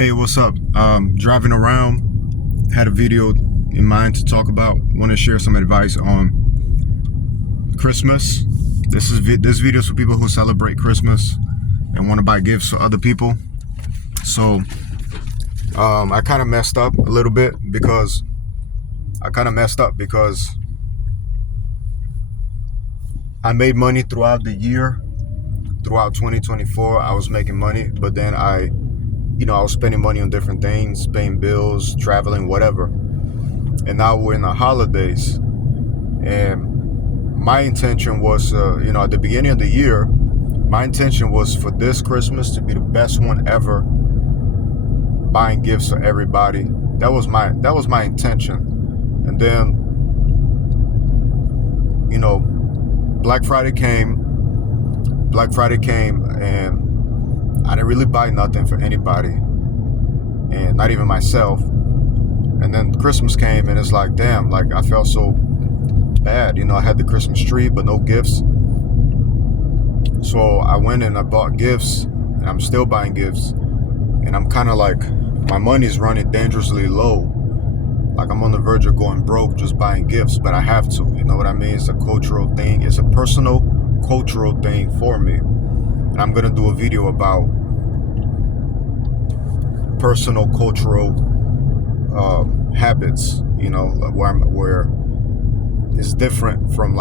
Hey, what's up? Driving around, had a video in mind to talk about. Want to share some advice on Christmas. This video is for people who celebrate Christmas and want to buy gifts for other people. So, I kind of messed up a little bit because I made money throughout the year. Throughout 2024, I was making money, but then I was spending money on different things, paying bills, traveling, whatever. And now we're in the holidays. And my intention was, at the beginning of the year, my intention was for this Christmas to be the best one ever, buying gifts for everybody. That was my intention. And then, Black Friday came, and I didn't really buy nothing for anybody, and not even myself. And then Christmas came, and it's like, damn, like I felt so bad. I had the Christmas tree, but no gifts. So I went and I bought gifts, and I'm still buying gifts. And I'm kind of like, my money's running dangerously low. Like I'm on the verge of going broke just buying gifts, but I have to. You know what I mean? It's a cultural thing. It's a personal cultural thing for me. And I'm going to do a video about personal cultural habits, where it's different from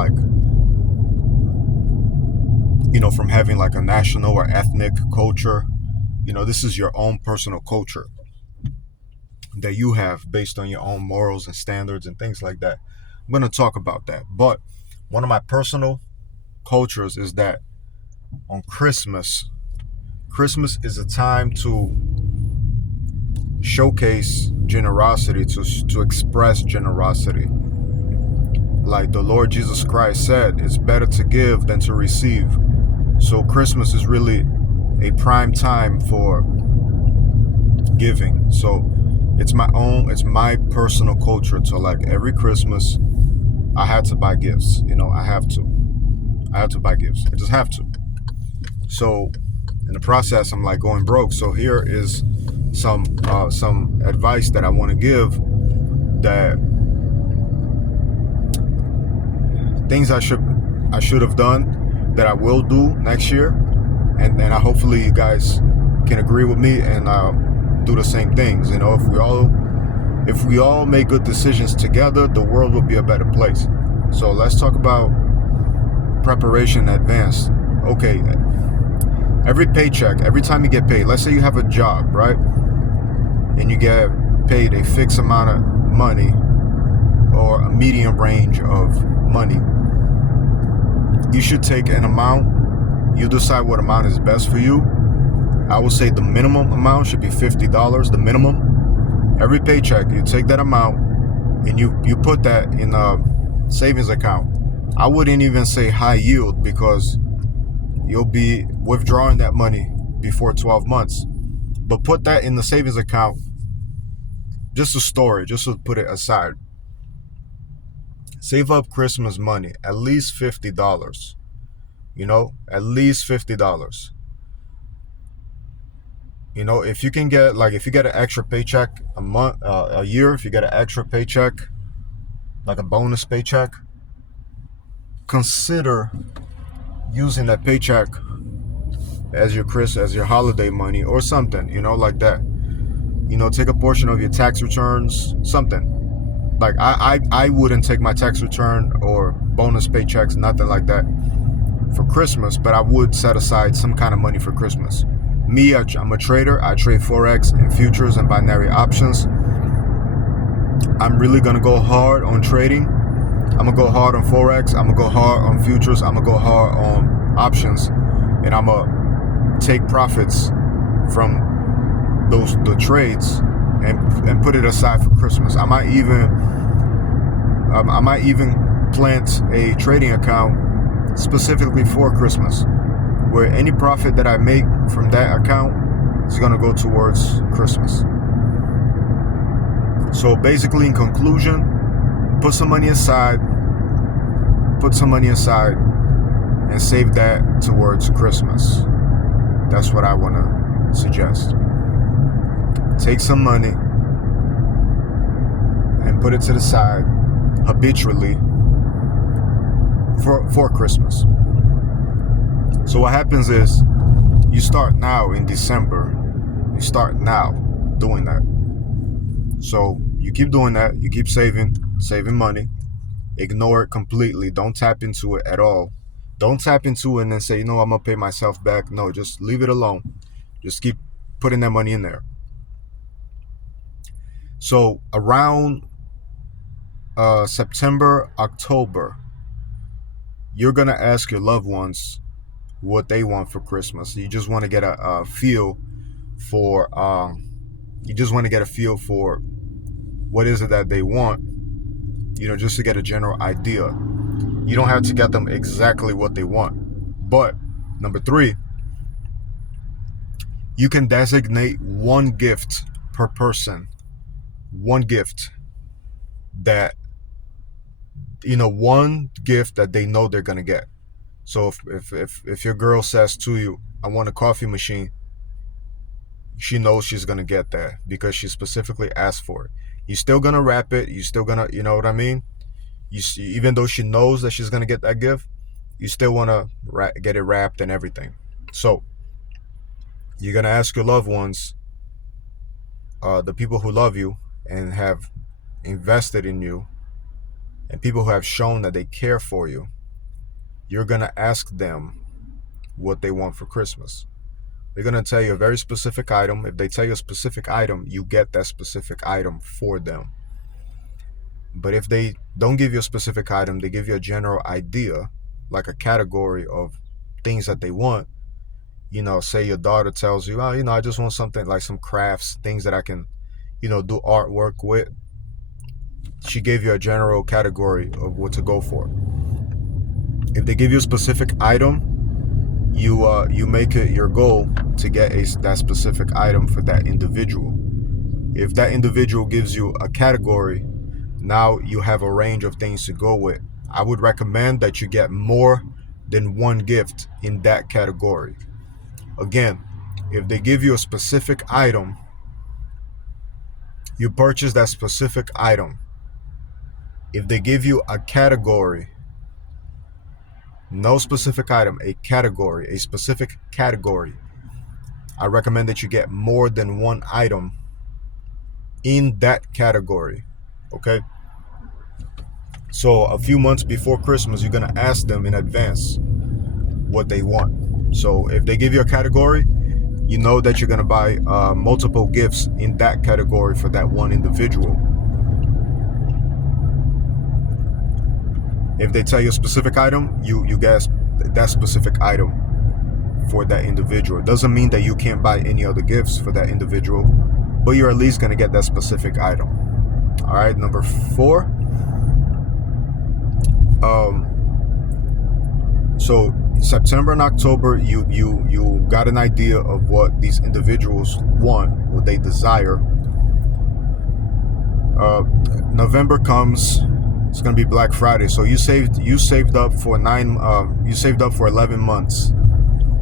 from having like a national or ethnic culture. This is your own personal culture that you have based on your own morals and standards and things like that. I'm going to talk about that. But one of my personal cultures is that on Christmas is a time to showcase generosity, to express generosity. Like the Lord Jesus Christ said, it's better to give than to receive. So Christmas is really a prime time for giving. So it's my personal culture to, like, every Christmas I had to buy gifts. I have to buy gifts. I just have to. So in the process, I'm like going broke. So here is some advice that I want to give, that things I should have done that I will do next year, and I hopefully you guys can agree with me and do the same things. If we all make good decisions together, the world will be a better place. So let's talk about preparation in advance. Okay, every paycheck, every time you get paid, let's say you have a job, right? And you get paid a fixed amount of money or a medium range of money. You should take an amount. You decide what amount is best for you. I would say the minimum amount should be $50, the minimum. Every paycheck, you take that amount and you put that in a savings account. I wouldn't even say high yield, because you'll be withdrawing that money before 12 months. But put that in the savings account just to store it, just to put it aside. Save up Christmas money, at least $50. At least $50. If you can get, if you get an extra paycheck a year, if you get an extra paycheck, like a bonus paycheck, consider using that paycheck as your holiday money or something, like that. Take a portion of your tax returns, something. Like I wouldn't take my tax return or bonus paychecks, nothing like that, for Christmas, but I would set aside some kind of money for Christmas. Me, I'm a trader. I trade Forex and futures and binary options. I'm really going to go hard on trading. I'm going to go hard on Forex. I'm going to go hard on futures. I'm going to go hard on options. And I'm going to take profits from the trades and put it aside for Christmas. I might even plant a trading account specifically for Christmas, where any profit that I make from that account is going to go towards Christmas. So basically, in conclusion, put some money aside, and save that towards Christmas. That's what I want to suggest. take some money and put it to the side habitually for Christmas. So what happens is you start now in December. You start now doing that. So you keep doing that. You keep saving money. Ignore it completely. Don't tap into it at all. Don't tap into it and then say, I'm going to pay myself back. No, just leave it alone. Just keep putting that money in there. So around September, October, you're going to ask your loved ones what they want for Christmas. You just want to get a feel for what is it that they want, just to get a general idea. You don't have to get them exactly what they want. But number 3, you can designate one gift per person. One gift that they know they're going to get. So if your girl says to you, I want a coffee machine, she knows she's going to get that because she specifically asked for it. You're still going to wrap it. You're still going to, you know what I mean? Even though she knows that she's going to get that gift, you still want to get it wrapped and everything. So you're going to ask your loved ones, the people who love you and have invested in you, and people who have shown that they care for you, you're going to ask them what they want for Christmas. They're going to tell you a very specific item. If they tell you a specific item, you get that specific item for them. But if they don't give you a specific item, they give you a general idea, like a category of things that they want. Say your daughter tells you, I just want something like some crafts, things that I can, do artwork with. She gave you a general category of what to go for. If they give you a specific item, you make it your goal to get that specific item for that individual. If that individual gives you a category, now you have a range of things to go with. I would recommend that you get more than one gift in that category. Again, if they give you a specific item, you purchase that specific item. If they give you a category, no specific item, a category, a specific category, I recommend that you get more than one item in that category. Okay? So a few months before Christmas, you're going to ask them in advance what they want. So if they give you a category, you know that you're going to buy multiple gifts in that category for that one individual. If they tell you a specific item, you get that specific item for that individual. It doesn't mean that you can't buy any other gifts for that individual, but you're at least going to get that specific item. All right, number 4. So September and October, you got an idea of what these individuals want, what they desire. November comes. It's gonna be Black Friday, so you saved up for 11 months.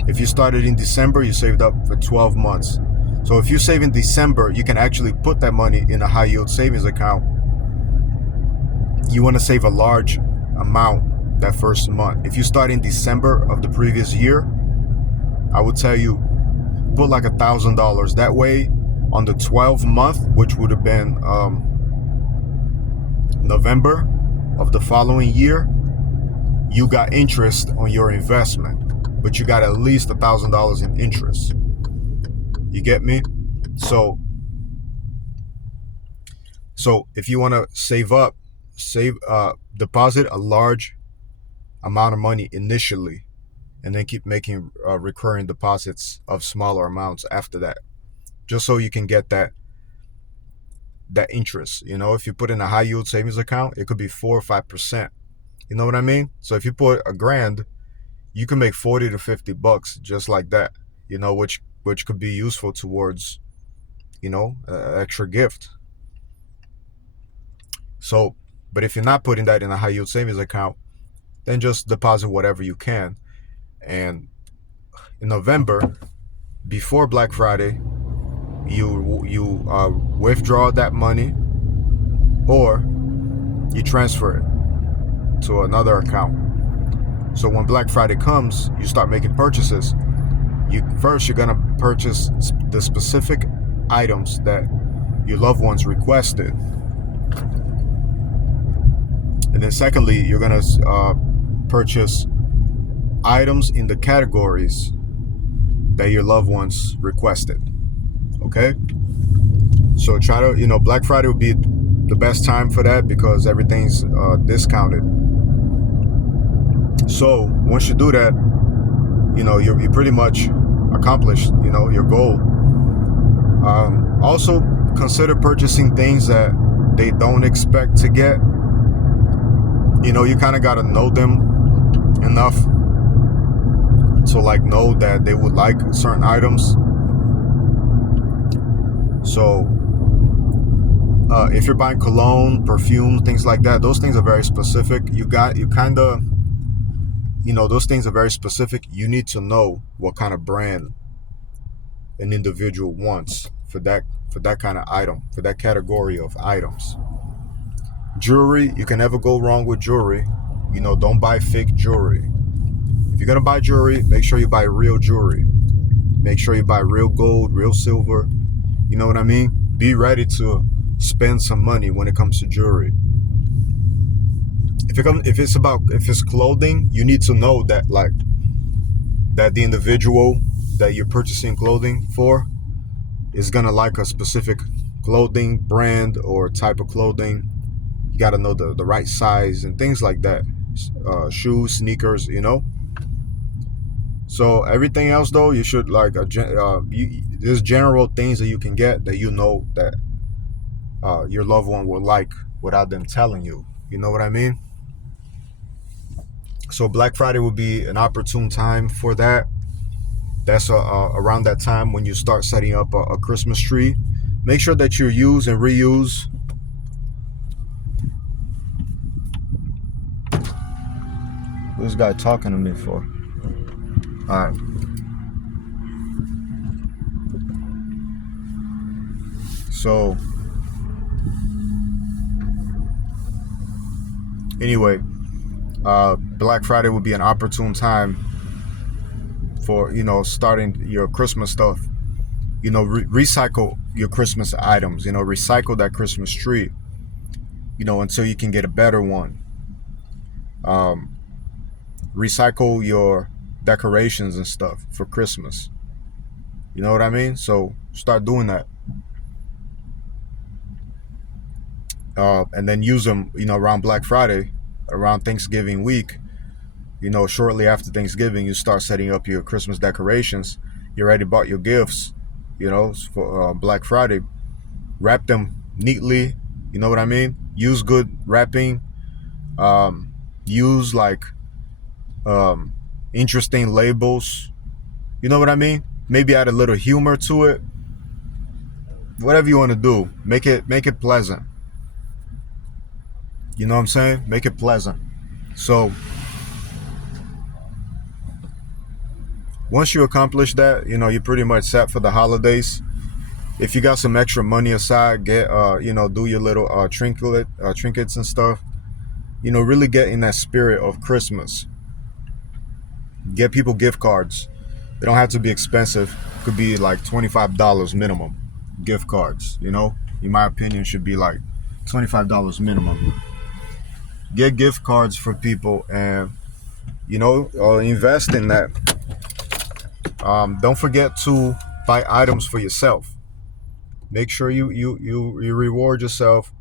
If you started in December, you saved up for 12 months. So if you save in December, you can actually put that money in a high yield savings account. You want to save a large amount that first month. If you start in December of the previous year, I would tell you put like $1,000. That way, on the 12th month, which would have been November of the following year, you got interest on your investment, but you got at least $1,000 in interest. You get me? So if you want to deposit a large amount of money initially, and then keep making recurring deposits of smaller amounts after that, just so you can get that interest. If you put in a high yield savings account, it could be 4 or 5%. You know what I mean? So if you put $1,000, you can make $40 to $50 just like that. Which could be useful towards, an extra gift. So, but if you're not putting that in a high yield savings account, then just deposit whatever you can. And in November, before Black Friday, you withdraw that money, or you transfer it to another account. So when Black Friday comes, you start making purchases. You're gonna purchase the specific items that your loved ones requested, and then secondly, you're gonna purchase items in the categories that your loved ones requested. Okay, so try to, Black Friday will be the best time for that because everything's discounted. So once you do that, you pretty much accomplished, your goal. Also consider purchasing things that they don't expect to get. You kind of got to know them enough to know that they would like certain items. So if you're buying cologne, perfume, things like that, those things are very specific. Those things are very specific. You need to know what kind of brand an individual wants for that kind of item, for that category of items. Jewelry, you can never go wrong with jewelry. Don't buy fake jewelry. If you're gonna buy jewelry, make sure you buy real jewelry. Make sure you buy real gold, real silver. You know what I mean? Be ready to spend some money when it comes to jewelry. If it's clothing, you need to know that that the individual that you're purchasing clothing for is gonna like a specific clothing brand or type of clothing. You got to know the right size and things like that. Shoes, sneakers, So everything else though, you should there's general things that you can get that that your loved one will like without them telling you. You know what I mean? So Black Friday will be an opportune time for that. That's around that time when you start setting up a Christmas tree. Make sure that you use and reuse. Who's this guy talking to me for? All right. So anyway, Black Friday will be an opportune time for starting your Christmas stuff. Recycle your Christmas items. Recycle that Christmas tree. Until you can get a better one. Recycle your decorations and stuff for Christmas. You know what I mean? So start doing that. And then use them, around Black Friday, around Thanksgiving week. Shortly after Thanksgiving, you start setting up your Christmas decorations. You already bought your gifts, for Black Friday. Wrap them neatly. You know what I mean? Use good wrapping. Use interesting labels. You know what I mean? Maybe add a little humor to it. Whatever you want to do, make it pleasant. You know what I'm saying? Make it pleasant. So once you accomplish that, you're pretty much set for the holidays. If you got some extra money aside, get do your little trinkets and stuff. Really get in that spirit of Christmas. Get people gift cards. They don't have to be expensive. It could be like $25 minimum gift cards. In my opinion, should be like $25 minimum. Get gift cards for people and invest in that. Don't forget to buy items for yourself. Make sure you reward yourself.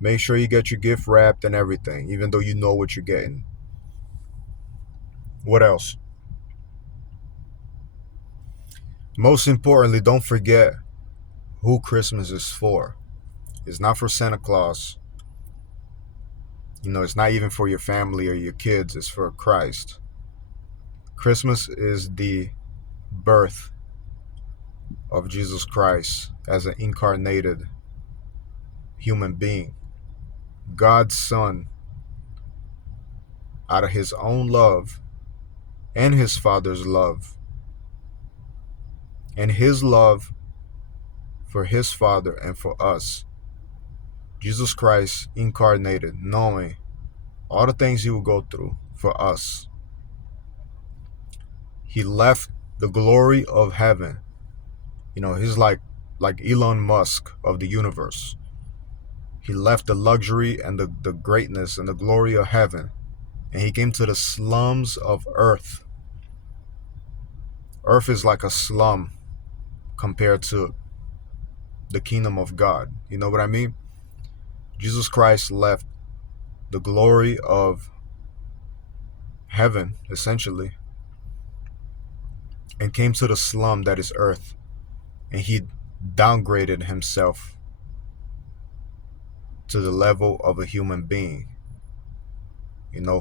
Make sure you get your gift wrapped and everything, even though you know what you're getting. What else? Most importantly, don't forget who Christmas is for. It's not for Santa Claus. It's not even for your family or your kids. It's for Christ. Christmas is the birth of Jesus Christ as an incarnated human being. God's Son, out of his own love and his Father's love and his love for his Father and for us. Jesus Christ incarnated, knowing all the things he would go through for us. He left the glory of heaven. He's like Elon Musk of the universe. He left the luxury and the greatness and the glory of heaven, and he came to the slums of earth. Earth is like a slum compared to the kingdom of God. You know what I mean? Jesus Christ left the glory of heaven, essentially, and came to the slum that is earth, and he downgraded himself to the level of a human being,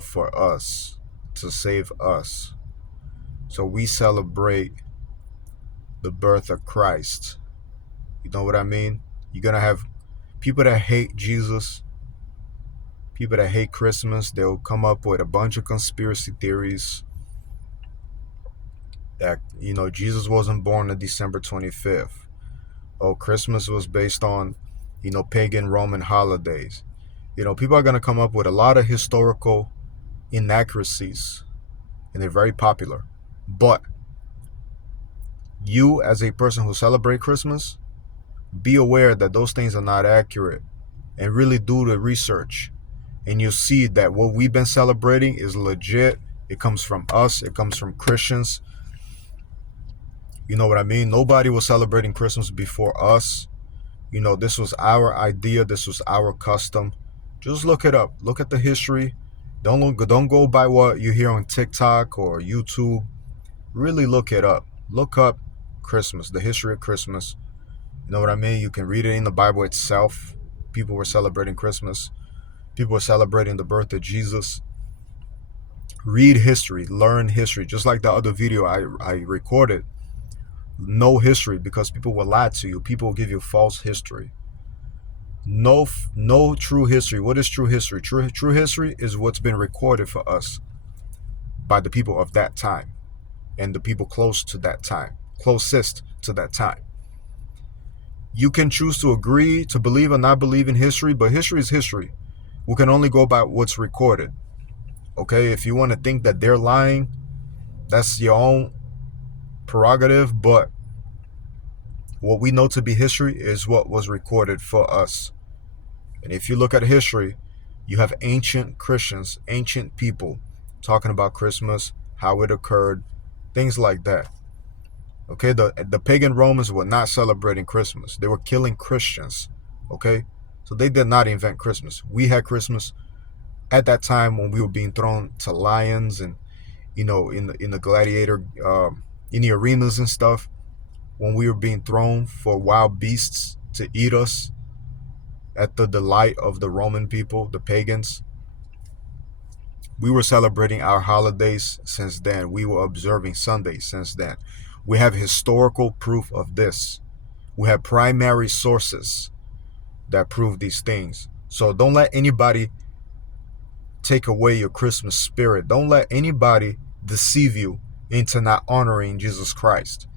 for us, to save us. So we celebrate the birth of Christ. You know what I mean? You're going to have people that hate Jesus, people that hate Christmas. They'll come up with a bunch of conspiracy theories that, Jesus wasn't born on December 25th. Oh, Christmas was based on, pagan Roman holidays. People are going to come up with a lot of historical inaccuracies, and they're very popular. But you, as a person who celebrates Christmas, be aware that those things are not accurate, and really do the research. And you'll see that what we've been celebrating is legit. It comes from us. It comes from Christians. You know what I mean? Nobody was celebrating Christmas before us. This was our idea. This was our custom. Just look it up. Look at the history. Don't go by what you hear on TikTok or YouTube. Really look it up. Look up Christmas, the history of Christmas. You know what I mean? You can read it in the Bible itself. People were celebrating Christmas. People were celebrating the birth of Jesus. Read history. Learn history. Just like the other video I recorded. Know history, because people will lie to you. People will give you false history. No true history. What is true history? True history is what's been recorded for us by the people of that time and the people closest to that time. You can choose to agree, to believe or not believe in history, but history is history. We can only go by what's recorded. Okay, if you want to think that they're lying, that's your own prerogative, but what we know to be history is what was recorded for us. And if you look at history, you have ancient Christians, ancient people talking about Christmas, how it occurred, things like that. Okay, the pagan Romans were not celebrating Christmas. They were killing Christians. Okay, so they did not invent Christmas. We had Christmas at that time when we were being thrown to lions and, in the gladiator, in the arenas and stuff, when we were being thrown for wild beasts to eat us at the delight of the Roman people, the pagans. We were celebrating our holidays since then. We were observing Sundays since then. We have historical proof of this. We have primary sources that prove these things. So don't let anybody take away your Christmas spirit. Don't let anybody deceive you into not honoring Jesus Christ.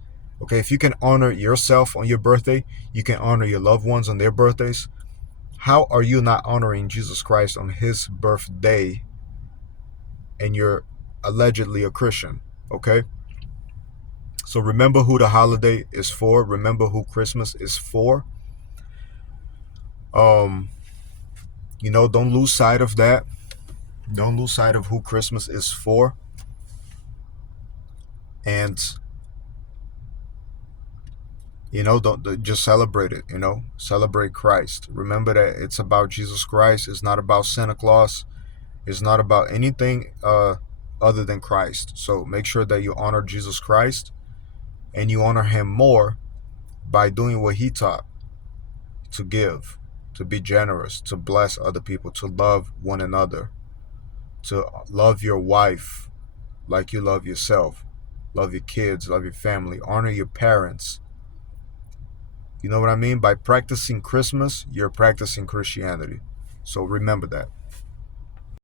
Okay, if you can honor yourself on your birthday, you can honor your loved ones on their birthdays. How are you not honoring Jesus Christ on his birthday and you're allegedly a Christian? Okay, so remember who the holiday is for. Remember who Christmas is for. Don't lose sight of that. Don't lose sight of who Christmas is for. And don't just celebrate it. Celebrate Christ. Remember that it's about Jesus Christ. It's not about Santa Claus. It's not about anything other than Christ. So make sure that you honor Jesus Christ, and you honor him more by doing what he taught: to give, to be generous, to bless other people, to love one another, to love your wife like you love yourself, love your kids, love your family, honor your parents. You know what I mean? By practicing Christmas, you're practicing Christianity. So remember that.